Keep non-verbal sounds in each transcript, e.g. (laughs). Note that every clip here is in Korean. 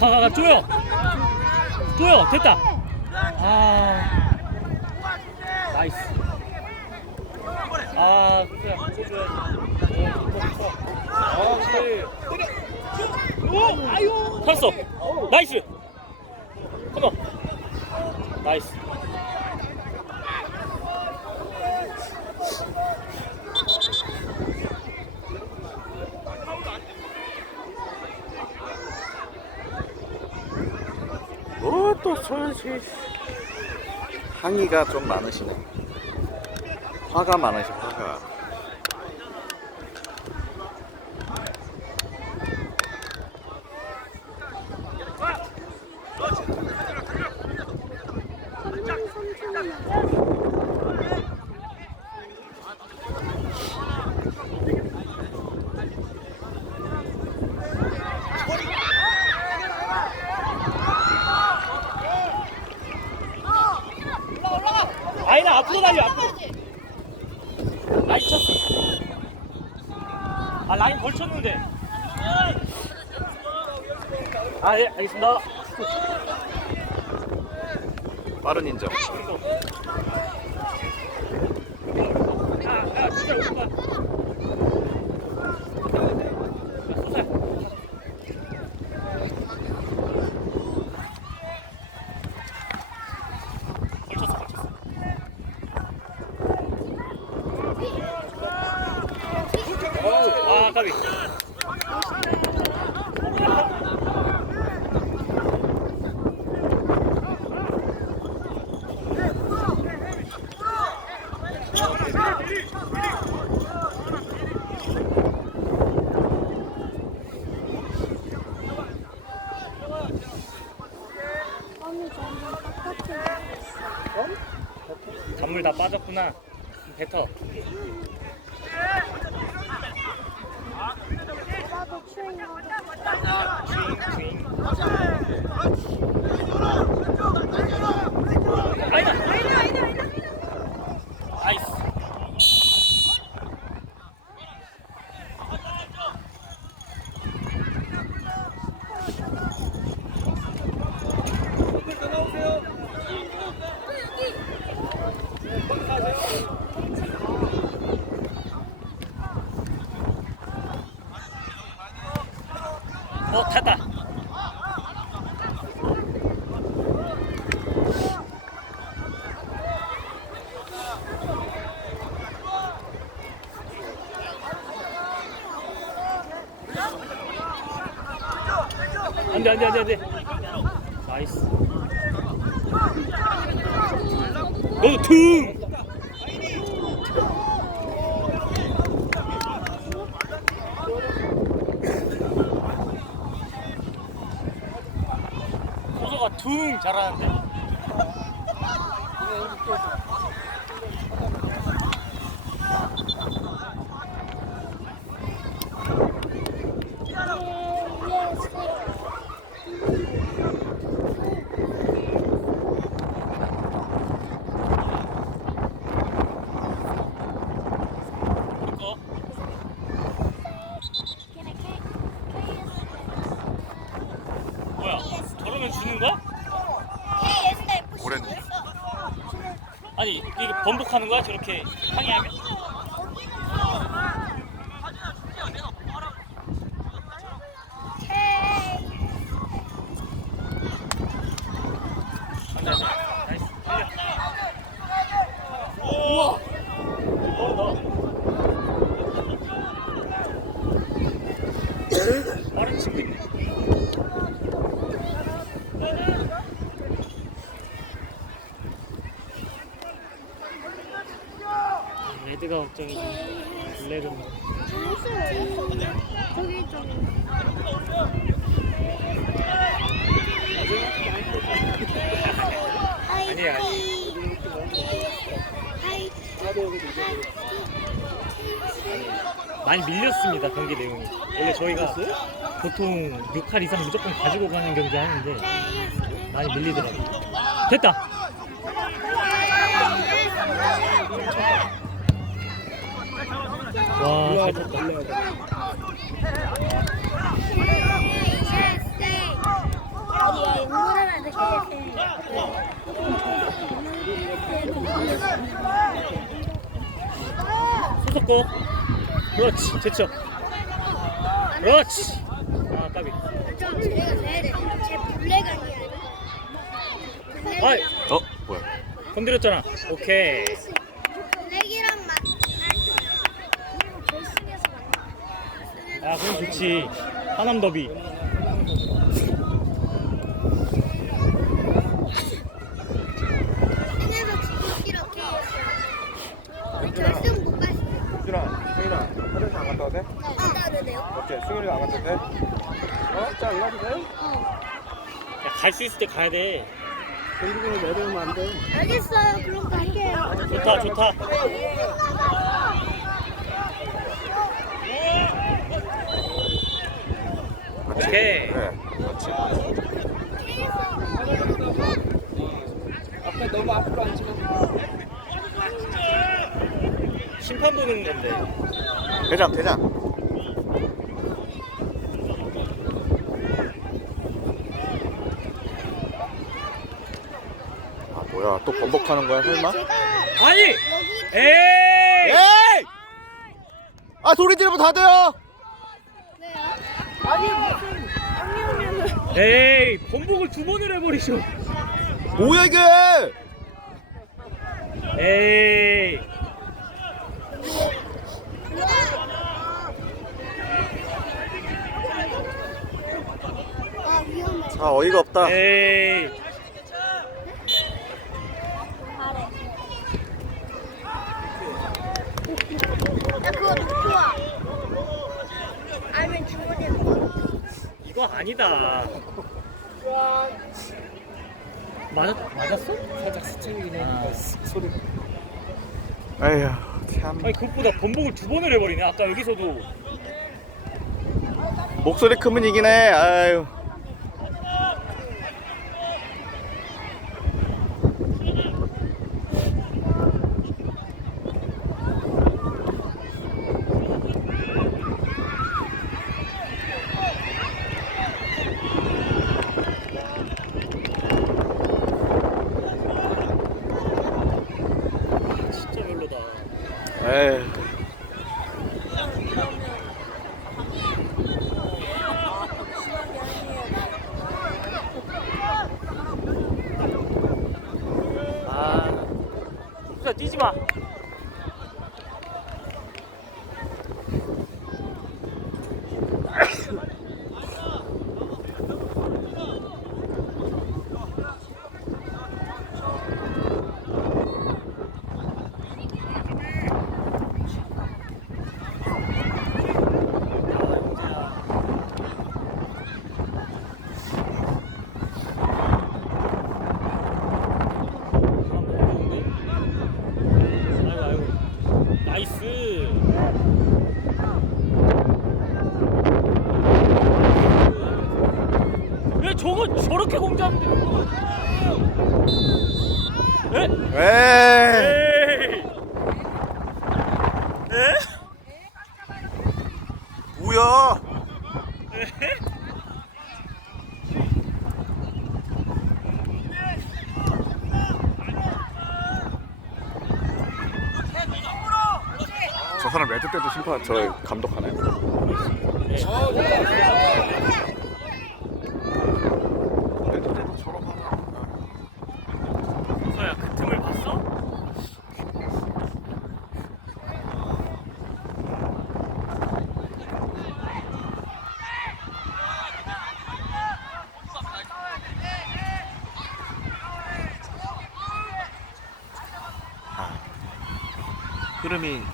가가가 쪼여. 쪼여. 됐다. 아. 나이스. 아 그래 아 그래 오 아유 살았어. 나이스. 컴온. 나이스 뭐 또 솔직히 항의가 좀 많으시네. 화가 많으셔 화가. 아이나 앞으로 달려 앞으로 라인 쳤어 아 라인 걸쳤는데 아 예 알겠습니다 빠른 인정. 아, 아, 쏘자. 걸쳤어, 걸쳤어. 아, 까비. 언니 저는 바깥에 단물 다 빠졌구나. 뱉어. 나도 주잉, 주잉. 안돼 안돼 안돼 안돼 나이스. 너퉁 소소가 퉁 잘하는데 이거 뭐야 저러면 주는 거야? 오렌지. 아니 이게 번복하는 거야 저렇게 항의하면? 많이 밀렸습니다 경기 내용이. 원래 저희가 보통 6할 이상 무조건 가지고 가는 경기 하는데 많이 밀리더라고요. 됐다! 와잘 쳤다. 소속고. 그렇지. 제쳐. 그렇지. 아, 까비. 제가 돼. 제 블랙 아니야. 아이, 어? 뭐야? 건드렸잖아. 오케이. 블랙이랑 맞. 그리고 결승에서 만나. 야, 그럼 좋지. 하남 더비. 승에서 지기 이렇게 했어요. 결승 못 갔어요. 수준아, 승인아, 화장실 안 갔다 와도 돼? 안 가도 돼요? 어때? 승현이가 안 갔다 돼? 어? 자, 일하도 돼? 야, 갈 수 있을 때 가야 돼. 경기장에 내려오면 안 돼. 알겠어요. 그럼 갈게요. 좋다, 좋다. 그렇지. 오케이. 그래. 그렇지. 앞에 너무 앞으로 앉으면 심판 보는 건데. 대장, 대장. 아, 뭐야? 또 번복하는 거야, 설마? 아니! 에이! 에이! 아, 소리 지르면 다 돼요! 왜요? 아니 에이! 번복을 두 번을 해버리셔. 뭐야, 이게! 에이! 아. 자, 어이가 없다. 에이! 나 그거 좋아. 알면 주머니에 넣어. 이거 아니다. 맞았, 맞았어? 살짝 스쳐이긴 해. 아. 소리. 에휴, 참. 아니, 그것보다 번복을 두 번을 해버리네. 아까 여기서도. 목소리 크면 이기네. 아유. 수야 뛰지 마. 아이고 아이고 나이스 왜 저거 저렇게 공잡는데 에? 에이. 에이 에? 뭐야? 저 사람 레드 때도 심판 저 감독하네. 레 মেয়ে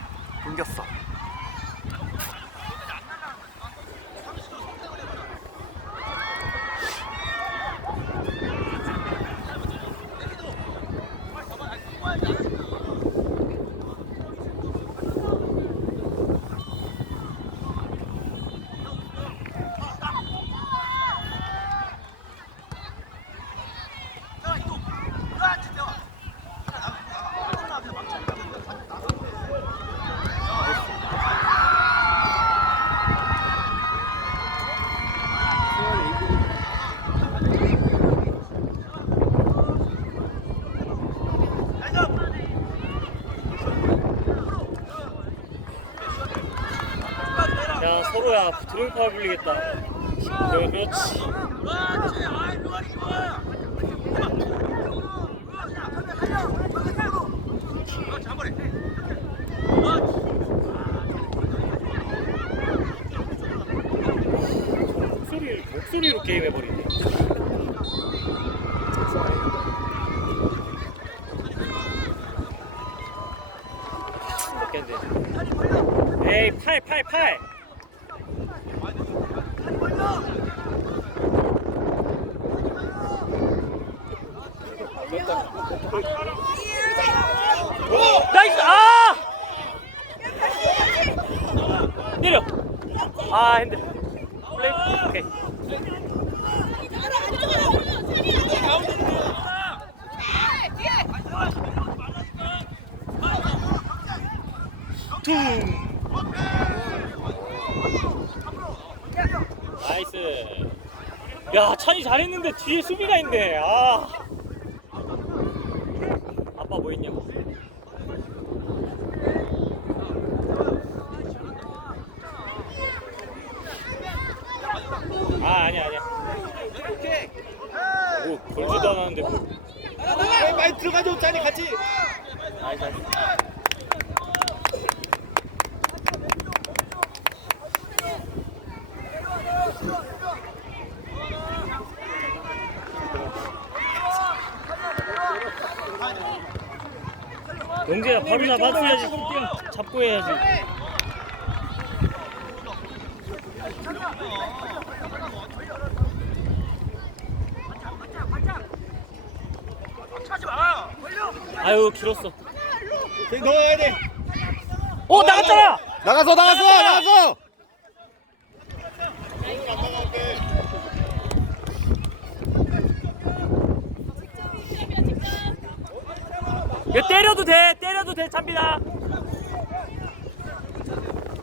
서로야 드로잉 파울 불리겠다. 그렇지. 목소리 목소리로 게임 해버리네. 밖에 안 돼. 에이 팔 팔 팔. 나이스 아 내려 아 핸들 플레이 오케이 퉁 나이스. 야 찬이 잘했는데 뒤에 수비가 있네. 아 아빠 뭐 했냐고 아 아니야 아니야 뭐 걸지도 않았는데 뭐 많이 들어가줘 짠이 같이 나이스 나이스 영재야 바로 잡았어야지. 잡고 해야지. 아유 길었어. 넣어야 돼. 어 나갔잖아! 나가서 나가서 나가서 야 때려도 돼 때려도 돼 찬빈아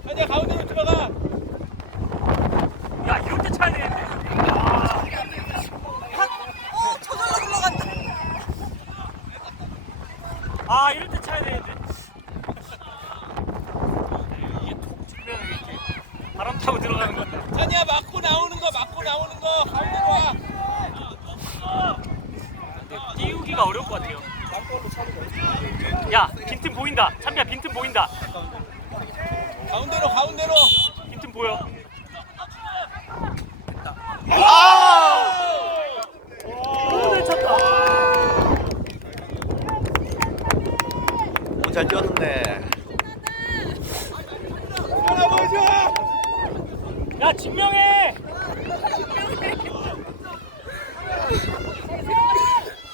아니야 가운데로 들어가. 야 이럴 때 차야 되는데 어, 저절로 올라간다. 아 이럴 때 차야 되는데 이게 톡 치면 이렇게 바람 타고 들어가는 건데 아니야 맞고 나오는 거 맞고 나오는 거 가운데로 와 근데 띄우기가 어려울 것 같아요 야 빈틈 보인다 찬비야 빈틈 보인다 가운데로 가운데로 빈틈 보여 오잘 찼다 오잘 뛰었는데 하나 보여줘 야 진명해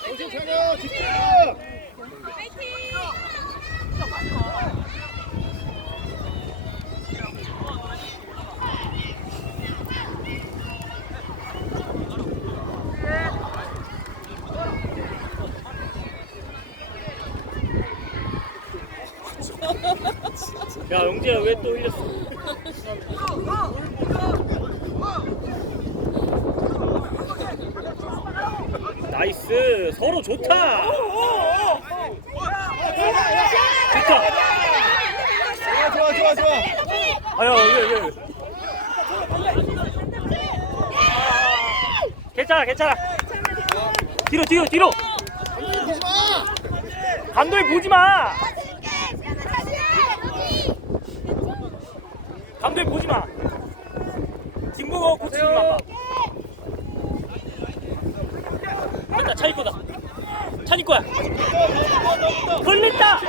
정신 차려 집중 (laughs) 야 영재야 왜 또 흘렸어? 나이스. 서로 좋다. 좋다. 좋아 좋아 좋아 아야 왜 왜, 왜. 괜찮아 괜찮아. 뒤로 뒤로 뒤로. 감독이 보지 마 감독이 보지 마 김무거 코치만 봐 됐다 차이 거다. 찬이 거야. 걸렸다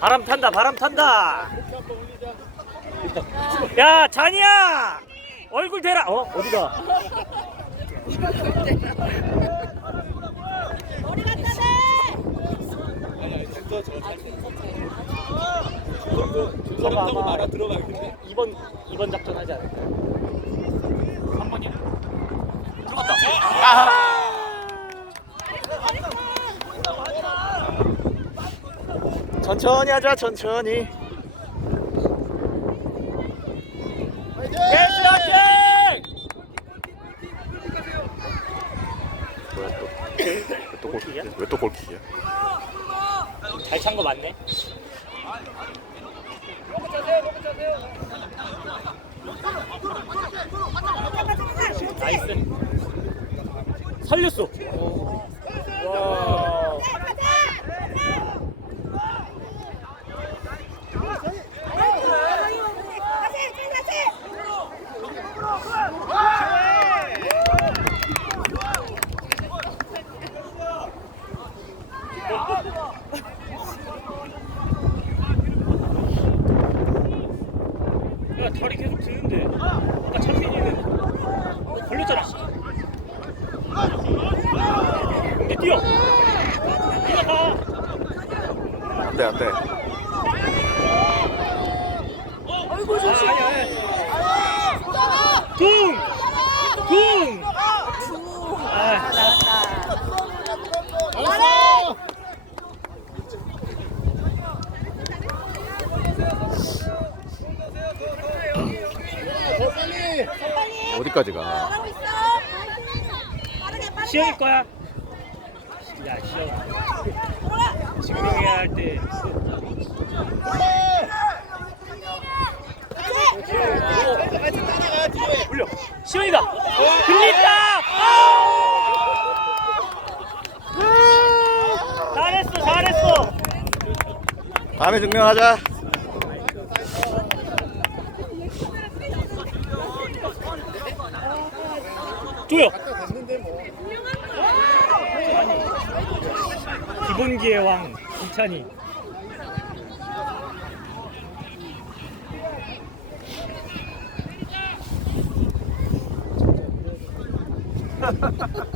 바람 탄다 바람 탄다. 야 잔이야! 얼굴 대라 어? 어디가? 머리 갖다 대저저저저저저저저 말아 들어가겠는데 이번 이번 작전 하지 않을까 한 번이야. 들어갔다. 아! 천천히 하자 천천히 왜또 골킥이야? 왜또 골킥이야? 잘 찬 거 맞네. 나이스. 살렸어. 야 다리 계속 드는데. 아까 창민이는 걸렸잖아. 근데 뛰어. 뛰어 가. 안돼 안돼. 아이고 조심 둥! 둥! 어디까지 가? 잘하고 있어. 빠르게 빠르게. 시영이 거야 야 시영 지금해야 할때 올려 시영이다 들린다 아우! 잘했어 잘했어 다음에 증명하자 조여 기본기의 왕 김찬이 (laughs)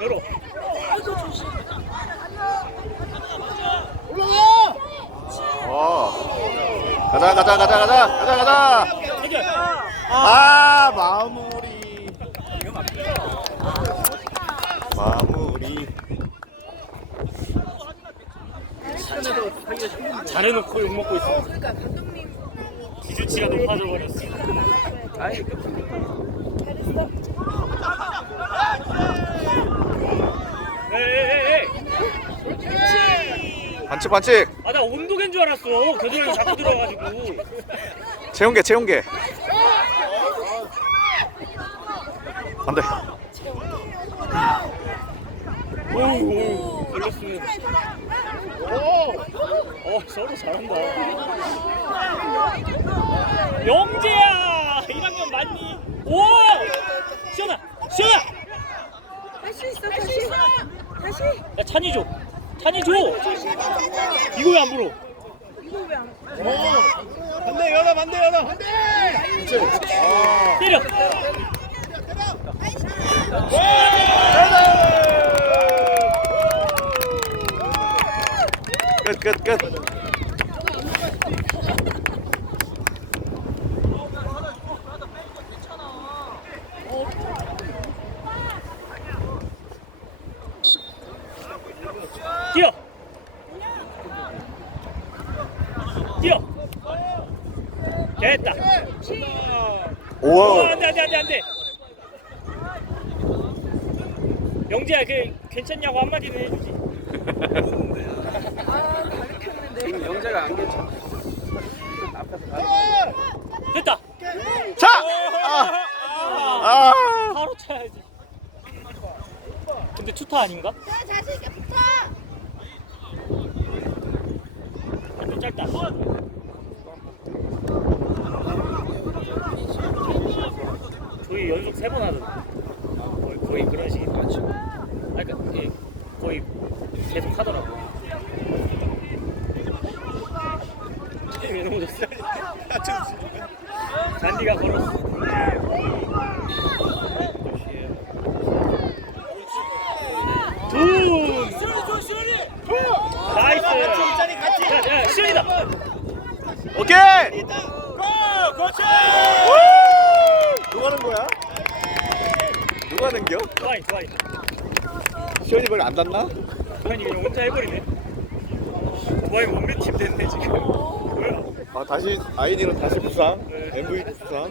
열어. 어. 가자 가자 가자 가자 가자 가자 아 마무리. 마무리. 잘해놓고 욕먹고 있어. 기준치가 높아져 버렸어. 에에에에 반칙 반칙. 아나 온도계인 줄 알았어. 겨드랑이 자꾸 들어가지고. 채운게 채운게 안돼 오우 걸렸으면 어 서로 잘한다. 영재야 1학년 맞니? 오 시원아 시원아. 할수 있어 다시. 다시. 야 찬이 줘. 찬이 줘. 이거 왜 안 불어 이거 왜안 반대 열어 반대 열어. 때려 Good, good, good. 괜찮냐고 한마디는 해주지 지금 영재가 안 괜찮아. 됐다 자! 아! 아! 바로 차야지 근데 투타 아닌가? 자, 자신 있게 붙어. 아, 좀 짧다 저희 연속 세 번 하던데 거의, 거의 그런 식이 맞죠 아니, 그러니까 예, 거의 계속 하더라고. 게임 너무 좋죠. 잔디가 걸었어. 누가 는겨? 와이 와이 시원이 별로 안 닿나? 아니 그냥 혼자 해버리네 좋아이 원매팀 됐네 지금 뭐야 아 다시 아이디로 다시 부상 네. MVP 부상